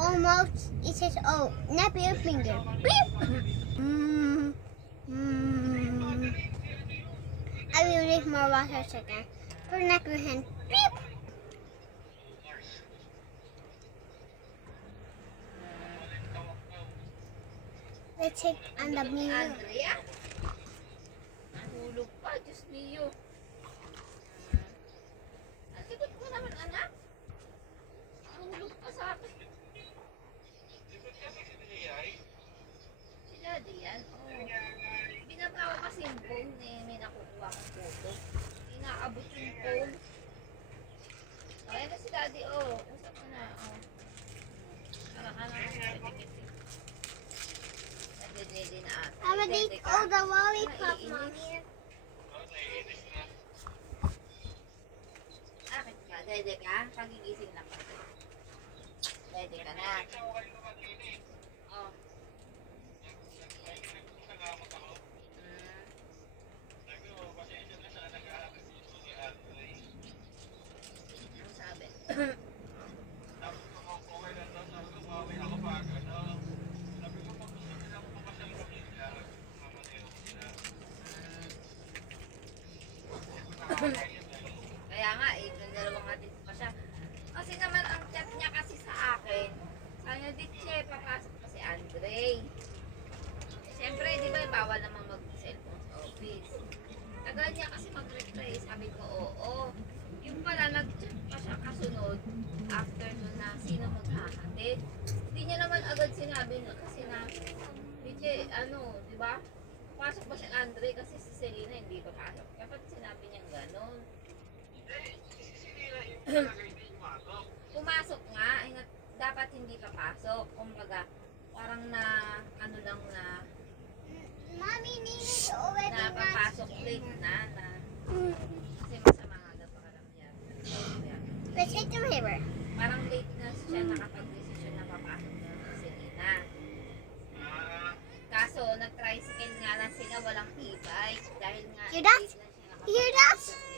almost, it says, oh, snap your finger. Beep. I will leave more water second. Snap your hand. Beep. Let's check on the mirror. Andrea? Nahulog pa, Diyos niyo. Ang likod mo naman, anak. Nahulog pa sa akin. Si Daddy yan? Oo. Binabawa kasi yung phone eh. May nakukuha kong photo. Inaabot yung phone. O, yan na si Daddy, oh. Usap mo na, oh. Ano na, Ready na ate. I'm gonna eat all the lollipop, Mommy. Bakit ka? Dede ka? Pagigising lang kasi. Dede ka na. Oh. Ano sabi? Kaya nga eh, yung dalawang atin pa siya. Kasi naman ang chat niya kasi sa akin, sabi niya, Ditche, papasok pa si Andre. Eh, siyempre, di ba, bawal naman mag-cellphone sa office. Tagal niya kasi mag-reply, sabi ko, oo. Yung pala, nag-chat pa siya kasunod, after nun na sino maghahatid. Hindi niya naman agad sinabi na, kasi na, Ditche, ano, di ba? Pasok ba si Andre kasi si Selena hindi papasok. Dapat sinabi niyang gano'n. Pumasok nga, dapat hindi papasok. Kumbaga, parang na, ano lang na, Mommy needs already na papasok not. late na. Kasi masama nga daw pakaramdam. Let's hit the river. Parang late na siya nakapag-desisyon na papasok na si Selena. Kaso, nag-tricycle nga lang sila, walang e-bike. Dahil nga, Hear that? late na siya Hear that? nakapag-desisyon